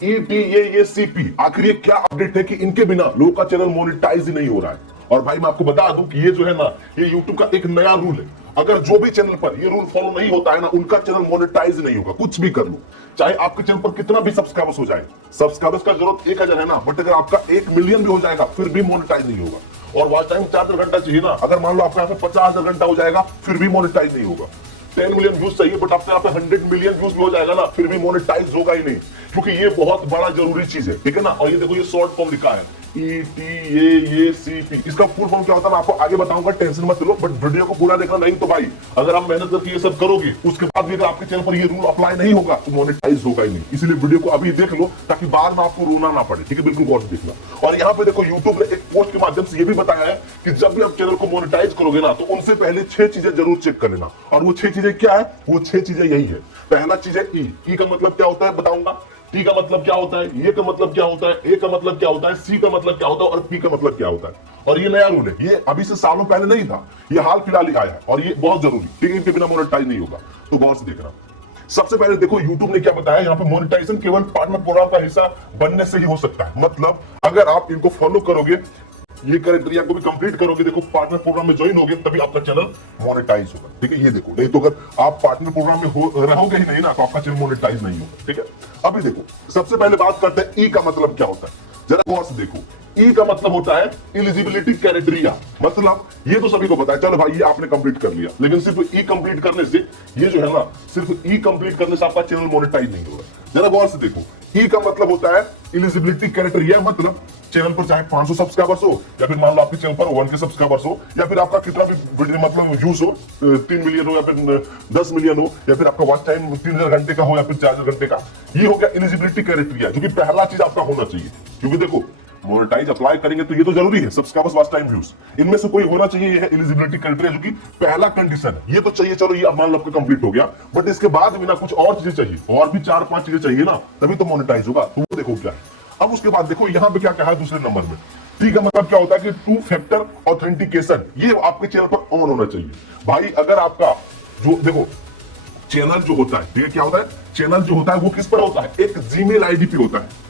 ETACP, आखिर ये क्या अपडेट है कि इनके बिना लोगों का चैनल मोनेटाइज ही नहीं हो रहा है। और भाई मैं आपको बता दूं कि ये जो है ना, ये YouTube का एक नया रूल है। अगर जो भी चैनल पर ये रूल फॉलो नहीं होता है ना, उनका चैनल मोनेटाइज नहीं होगा। कुछ भी कर लो, चाहे आपके चैनल पर कितना भी सब्सक्राइबर्स हो जाए, सब्सक्राइबर्स का जरूरत 1000 है ना, बट अगर आपका 1 मिलियन भी हो जाएगा फिर भी मोनेटाइज नहीं होगा। और वॉच टाइम 4 घंटा चाहिए ना, अगर मान लो आपका यहाँ पे 50,000 घंटा हो जाएगा फिर भी मोनेटाइज नहीं होगा। 10 मिलियन व्यूज चाहिए बट आपके यहाँ पे 100 मिलियन व्यूज भी हो जाएगा ना, फिर भी मोनेटाइज होगा ही नहीं, क्योंकि ये बहुत बड़ा जरूरी चीज है, ठीक है ना। और ये देखो, ये शॉर्ट फॉर्म लिखा है ETACP, इसका फुल फॉर्म क्या होता है मैं आपको आगे बताऊंगा, टेंशन मत लो। बट वीडियो को पूरा देखना, नहीं तो भाई अगर आप मेहनत करके ये सब करोगे उसके बाद भी अगर आपके चैनल पर ये रूल अप्लाई नहीं होगा तो मोनेटाइज होगा ही नहीं। इसलिए वीडियो को अभी देख लो ताकि बाद में आपको रोना ना पड़े, ठीक है। बिल्कुल गौर से देखना। और यहाँ पे देखो, यूट्यूब ने एक पोस्ट के माध्यम से ये भी बताया है कि जब भी आप चैनल को मोनेटाइज करोगे ना, तो उनसे पहले 6 चीजें जरूर चेक कर लेना। और वो 6 चीजें क्या है? वो 6 चीजें यही है। पहला चीज है ई का मतलब क्या होता है बताऊंगा, टी का मतलब क्या होता है, ये का मतलब क्या होता है, ए का मतलब क्या होता है, सी का मतलब क्या होता है और पी का मतलब क्या होता है। और ये नया रूल है, ये अभी से सालों पहले नहीं था, ये हाल फिलहाल ही आया है और ये बहुत जरूरी, ठीक है। इनके बिना मोनेटाइज नहीं होगा, तो गौर से देखना। सबसे पहले देखो, YouTube ने क्या बताया यहाँ पे, मोनेटाइजेशन केवल पार्टनर प्रोग्राम का हिस्सा बनने से ही हो सकता है। मतलब अगर आप इनको फॉलो करोगे, ये क्राइटेरिया को भी कंप्लीट करोगे, देखो पार्टनर प्रोग्राम में ज्वाइन होगे तभी आपका चैनल मोनेटाइज होगा, ठीक है। ये देखो, नहीं तो अगर आप पार्टनर प्रोग्राम में रहोगे ही नहीं ना, तो आपका चैनल मोनेटाइज नहीं होगा, ठीक है। अभी देखो, सबसे पहले बात करते हैं ई का मतलब क्या होता है, जरा गौर से देखो। ई का मतलब होता है एलिजिबिलिटी क्राइटेरिया, मतलब ये तो सभी को पता है, चलो भाई ये आपने कंप्लीट कर लिया, लेकिन सिर्फ ई कंप्लीट करने से, ये जो है ना, सिर्फ ई कंप्लीट करने से आपका चैनल मोनेटाइज नहीं होगा। जरा गौर से देखो, ई का मतलब होता है एलिजिबिलिटी क्राइटेरिया, मतलब चैनल पर चाहे 500 सब्सक्राइबर्स हो, या फिर मान लो आपके चैनल पर 1K सब्सक्राइबर्स हो, या फिर आपका कितना भी मतलब व्यूज हो, 3 मिलियन हो या फिर 10 मिलियन हो, या फिर आपका वॉच टाइम 3000 घंटे का हो या फिर 4000 घंटे का, ये हो गया एलिजिबिलिटी क्राइटेरिया, जो कि पहला चीज आपका होना चाहिए। क्योंकि देखो, मोनेटाइज अप्लाई करेंगे तो ये तो जरूरी है, सब्सक्राइबर्स वॉच टाइम व्यूज, इनमें से कोई होना चाहिए, ये है एलिजिबिलिटी क्राइटेरिया, जो कि पहला कंडीशन है। ये तो चाहिए, चलो ये मान लो आपका कंप्लीट हो गया, बट इसके बाद भी ना कुछ और चीजें चाहिए, और भी 4-5 चीजें चाहिए ना, तभी तो मोनेटाइज होगा। तो वो देखो क्या है। अब उसके बाद देखो यहाँ पे क्या कहा है दूसरे नंबर में, टी का मतलब क्या होता है कि 2 फैक्टर ऑथेंटिकेशन, ये आपके चैनल पर ऑन होना चाहिए। भाई अगर आपका जो देखो चैनल जो होता है, ठीक है, क्या होता है, चैनल जो होता है वो किस पर होता है, एक जीमेल आईडी पे होता है,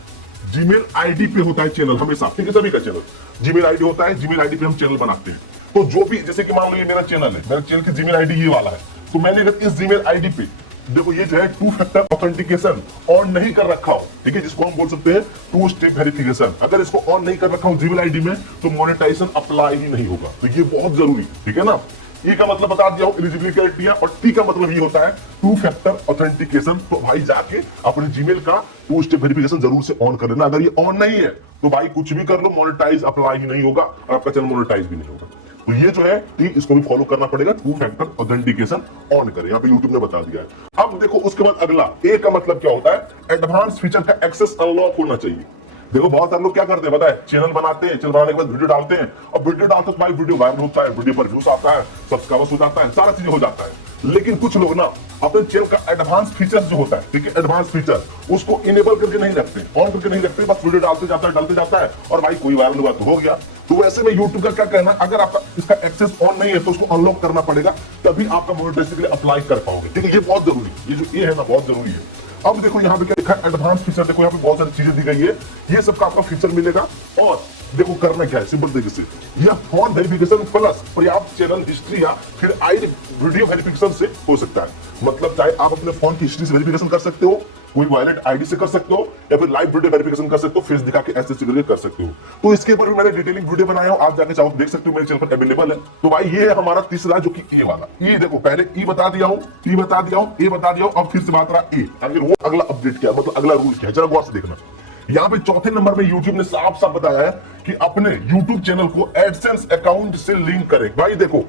जीमेल आईडी पे होता है चैनल हमेशा, ठीक है। सभी का चैनल जीमेल आईडी होता है, जीमेल आईडी पे हम चैनल बनाते हैं। तो जो भी, जैसे कि मान लो ये मेरा चैनल है, मेरा चैनल की जीमेल आईडी ये वाला है, तो मैंने अगर इस जीमेल आईडी पे देखो, ये जो है 2 फैक्टर ऑथेंटिकेशन ऑन नहीं कर रखा हो, ठीक है, जिसको हम बोल सकते हैं 2 स्टेप वेरिफिकेशन, अगर इसको ऑन नहीं कर रखा हो जीमेल आईडी में, तो मोनेटाइजेशन अप्लाई ही नहीं होगा। तो ये बहुत जरूरी, ठीक है ना। ई का मतलब बता दिया हूं, एलिजिबिलिटी क्राइटेरिया, और टी का मतलब ये होता है 2 फैक्टर ऑथेंटिकेशन। तो भाई जाके अपने जीमेल का 2 स्टेप वेरिफिकेशन जरूर से ऑन कर लेना। अगर ये ऑन नहीं है तो भाई कुछ भी कर लो, मोनेटाइज अप्लाई ही नहीं होगा और आपका चैनल मोनेटाइज भी नहीं होगा। तो ये जो है टी, इसको भी फॉलो करना पड़ेगा, 2 फैक्टर ऑथेंटिकेशन ऑन करें, यहाँ पे यूट्यूब ने बता दिया है। अब देखो उसके बाद अगला, ए का मतलब क्या होता है, एडवांस फीचर का एक्सेस अनलॉक होना चाहिए। देखो बहुत सारे लोग क्या करते हैं पता है, चैनल बनाते हैं, चैनल बनाने के बाद वीडियो डालते हैं, और वीडियो डालते तो भाई वीडियो वायरल होता है, वीडियो पर व्यूज आता है, सब्सक्राइबर्स हो जाता है, सारा चीज हो जाता है। लेकिन कुछ लोग ना अपने चैनल का एडवांस फीचर जो होता है, ठीक है, एडवांस फीचर उसको इनेबल करके नहीं रखते, ऑन करके नहीं रखते, बस वीडियो डालते जाता है और भाई कोई वायरल हुआ तो हो गया। तो वैसे में यूट्यूब का क्या कहना है, अगर आपका इसका एक्सेस ऑन नहीं है तो उसको अनलॉक करना पड़ेगा, तभी आपका मोनेटाइजेशन के लिए अप्लाई कर पाओगे, ठीक है। ये बहुत जरूरी है, ये जो ये है ना बहुत जरूरी है। अब देखो यहाँ पे क्या लिखा है, एडवांस फीचर, देखो यहाँ पे बहुत सारी चीजें दी गई है, ये सबका आपका फीचर मिलेगा। और देखो करना क्या है, सिंपल तरीके से, यह फोन वेरिफिकेशन प्लस पर्याप्त चैनल हिस्ट्री या फिर आई वीडियो वेरिफिकेशन से हो सकता है। मतलब चाहे आप अपने फोन की हिस्ट्री से वेरिफिकेशन कर सकते हो, कोई वॉलेट आईडी से कर सकते हो, या फिर लाइव वीडियो वेरिफिकेशन कर सकते हो, फेस दिखा के ऐसे करके कर सकते हो। तो इसके ऊपर भी मैंने डिटेलिंग वीडियो बनाया हूं, आप जाके चाहो देख सकते हो, मेरे चैनल पर अवेलेबल है। तो भाई ये है हमारा तीसरा, जो कि ए वाला। ये देखो पहले ई बता दिया हूं, टी बता दिया हूं, ए बता दिया हूं, अब फिर से बात रहा ए, अगर वो अगला अपडेट क्या, मतलब अगला रूल क्या है, जरा गौर से देखना। यहाँ पे चौथे नंबर में यूट्यूब ने साफ साफ बताया है कि अपने यूट्यूब चैनल को एडसेंस अकाउंट से लिंक करें। भाई देखो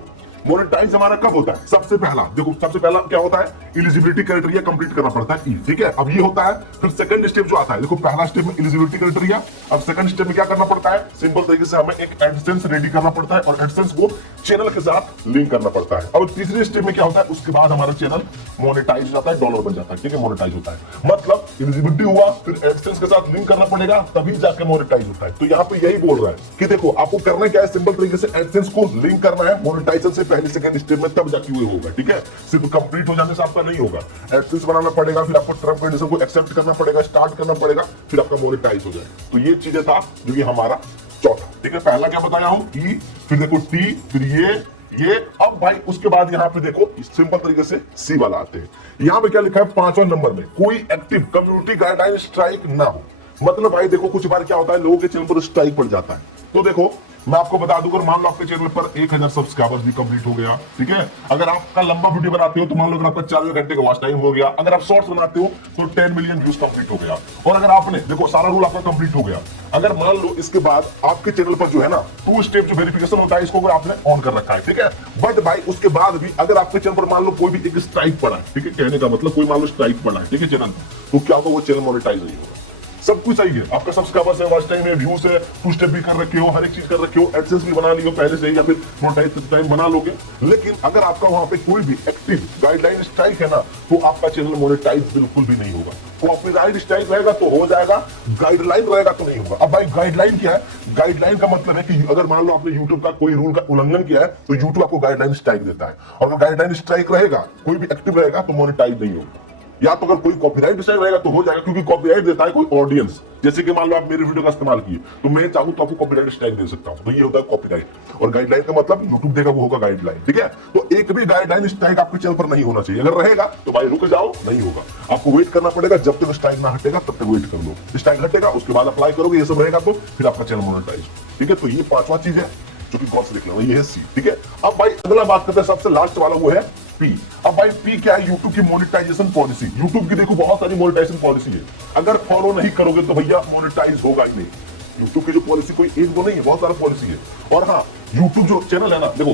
मोनेटाइज हमारा कब होता है, सबसे पहला देखो, सबसे पहला क्या होता है, एलिजिबिलिटी क्राइटेरिया कंप्लीट करना पड़ता है, ठीक है। अब ये होता है, फिर सेकंड स्टेप जो आता है, देखो पहला स्टेप में एलिजिबिलिटी क्राइटेरिया, अब सेकंड स्टेप में क्या करना पड़ता है, सिंपल तरीके से हमें एक एडसेंस रेडी करना पड़ता है और एडसेंस को चैनल के साथ लिंक करना पड़ता है। अब तीसरे स्टेप में क्या होता है, उसके बाद हमारा चैनल मोनेटाइज हो जाता है, डॉलर बन जाता है, ठीक है, मोनेटाइज होता है। मतलब एलिजिबिलिटी हुआ, फिर एडसेंस के साथ लिंक करना पड़ेगा, तभी जाके मोनेटाइज होता है। तो यहाँ पे यही बोल रहा है कि देखो आपको करना क्या है, सिंपल तरीके से एडसेंस को लिंक करना है मोनेटाइजेशन से पहले सेकंड स्टेप में तब जाके वो होगा, ठीक है। सिर्फ कंप्लीट हो जाने से आपका नहीं होगा, एडसेंस बनाना पड़ेगा, फिर आपको टर्म कंडीशन को एक्सेप्ट करना पड़ेगा, स्टार्ट करना पड़ेगा, फिर आपका मोनेटाइज हो जाए। तो ये चीजें था जो कि हमारा चौथा, ठीक है। पहला क्या बताया हूं, ई, फिर देखो टी, फिर ये। अब भाई उसके बाद यहाँ पे देखो सिंपल तरीके से सी वाला आते हैं। यहाँ पे क्या लिखा है 5वां नंबर में, कोई एक्टिव कम्युनिटी गाइडलाइन स्ट्राइक ना हो। मतलब भाई देखो कुछ बार क्या होता है, लोगों के चैनल पर स्ट्राइक पड़ जाता है। तो देखो मैं आपको बता दूं, मान लो आपके चैनल पर 1000 सब्सक्राइबर्स भी कंप्लीट हो गया, ठीक है। अगर आपका लंबा वीडियो बनाते हो तो मान लो अगर आपका 4 घंटे का वॉच टाइम हो गया, अगर आप शॉर्ट्स बनाते हो तो 10 मिलियन व्यूज कंप्लीट हो गया। और अगर आपने देखो सारा रूल आपका कंप्लीट हो गया, अगर मान लो इसके बाद आपके चैनल पर जो है ना 2 स्टेप जो वेरिफिकेशन होता है, इसको अगर आपने ऑन कर रखा है, ठीक है। बट भाई उसके बाद भी अगर आपके चैनल पर मान लो कोई भी एक स्ट्राइक पड़ा है, ठीक है, कहने का मतलब कोई मान लो स्ट्राइक पड़ा है, ठीक है, चैनल, तो क्या होगा, वो चैनल मोनेटाइज नहीं होगा। सब कुछ सही है, आपका सब्सक्राइबर्स है, वॉच टाइम है, व्यूज है, 2 स्टेप भी कर रखे हो, हर एक चीज कर रखे हो, एडसेंस भी बना लियो पहले से, या फिर मोनेटाइज टाइम बना लोगे। लेकिन अगर आपका वहां पे कोई भी एक्टिव गाइडलाइन स्ट्राइक है ना, तो आपका चैनल मोनेटाइज बिल्कुल भी नहीं होगा। कॉपीराइट स्ट्राइक रहेगा तो हो जाएगा, गाइडलाइन रहेगा तो नहीं होगा। अब भाई गाइडलाइन क्या है, गाइडलाइन का मतलब है कि अगर मान लो आपने यूट्यूब का कोई रूल का उल्लंघन किया है तो यूट्यूब आपको गाइडलाइन स्ट्राइक देता है, और अगर गाइडलाइन स्ट्राइक रहेगा, कोई भी एक्टिव रहेगा, तो मोनेटाइज नहीं होगा। या तो अगर कोई कॉपीराइट स्ट्राइक रहेगा तो हो जाएगा, क्योंकि कॉपीराइट देता है कोई ऑडियंस। जैसे कि मान लो आप मेरे वीडियो का इस्तेमाल किए, तो मैं चाहूं तो आपको कॉपीराइट स्ट्राइक दे सकता हूं। तो ये होता है कॉपीराइट, और गाइडलाइन का मतलब यूट्यूब देगा, वो होगा गाइडलाइन, ठीक है। तो एक भी गाइडलाइन स्ट्राइक आपके चैनल पर नहीं होना चाहिए। अगर रहेगा तो भाई रुक जाओ, नहीं होगा, आपको वेट करना पड़ेगा। जब तक स्ट्राइक ना हटेगा तब तक वेट कर लो, स्ट्राइक हटेगा उसके बाद अप्लाई करोगे, ये सब रहेगा तो फिर आपका चैनल मोनेटाइज, ठीक है। तो ये 5वां चीज है जो कि गौर से देख लो, ये है सी, ठीक है। अब भाई अगला बात करते हैं सबसे लास्ट वाला, वो है पी। अब भाई पी क्या है, यूट्यूब की मोनेटाइजेशन पॉलिसी। यूट्यूब की देखो बहुत सारी मोनेटाइजेशन पॉलिसी है, अगर फॉलो नहीं करोगे तो भैया मोनेटाइज होगा ही नहीं। यूट्यूब की जो पॉलिसी कोई एक दो नहीं है, बहुत सारा पॉलिसी है। और हाँ, यूट्यूब जो चैनल है ना, देखो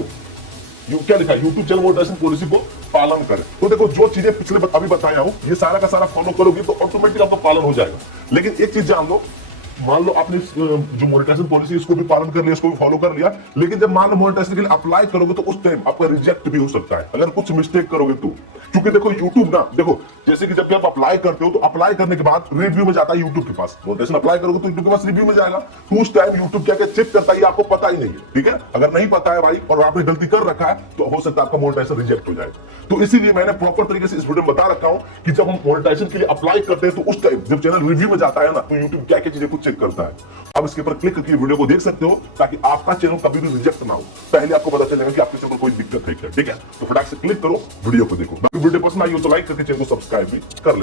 क्या लिखा है, यूट्यूब चैनल मोनेटाइजेशन पॉलिसी को पालन करें। तो देखो जो चीजें पिछले अभी बताया हूं, ये सारा का सारा फॉलो करोगे तो ऑटोमेटिक आपका पालन हो जाएगा। लेकिन एक चीज जान लो, मान लो आपने जो मोनेटाइजेशन पॉलिसी इसको भी पालन कर लिया, इसको भी फॉलो कर लिया, लेकिन जब मान लो मोनेटाइजेशन के लिए अप्लाई करोगे तो उस टाइम आपका रिजेक्ट भी हो सकता है, अगर कुछ मिस्टेक करोगे तो। क्योंकि देखो यूट्यूब ना, देखो जैसे कि जब आप अप्लाई करते हो तो अप्लाई करने के बाद रिव्यू में जाता है यूट्यूब के पास। मोनेटाइजेशन अप्लाई करोगे तो यूट्यूब के पास रिव्यू में जाएगा, तो उस टाइम यूट्यूब क्या चेक करता है, आपको पता ही नहीं है, ठीक है। अगर नहीं पता है भाई और आपने गलती कर रखा है तो हो सकता है आपका मोनेटाइजेशन रिजेक्ट हो जाए। तो इसीलिए मैंने प्रॉपर तरीके से इस वीडियो में बता रखा हूं कि जब हम मोनेटाइजेशन के लिए अप्लाई करते हैं तो उस टाइम जब चैनल रिव्यू में जाता है ना, तो यूट्यूब क्या क्या चीजें को चेक करता है। आप इसके ऊपर क्लिक करके वीडियो को देख सकते हो, ताकि आपका चैनल कभी भी रिजेक्ट ना हो। पहले आपको पता चलेगा कि आपके चैनल पर कोई दिक्कत है क्या, ठीक है। तो फटाक से क्लिक करो, वीडियो को देखो। बाकी वीडियो पसंद आई हो तो लाइक करके चैनल को सब्सक्राइब भी कर ले।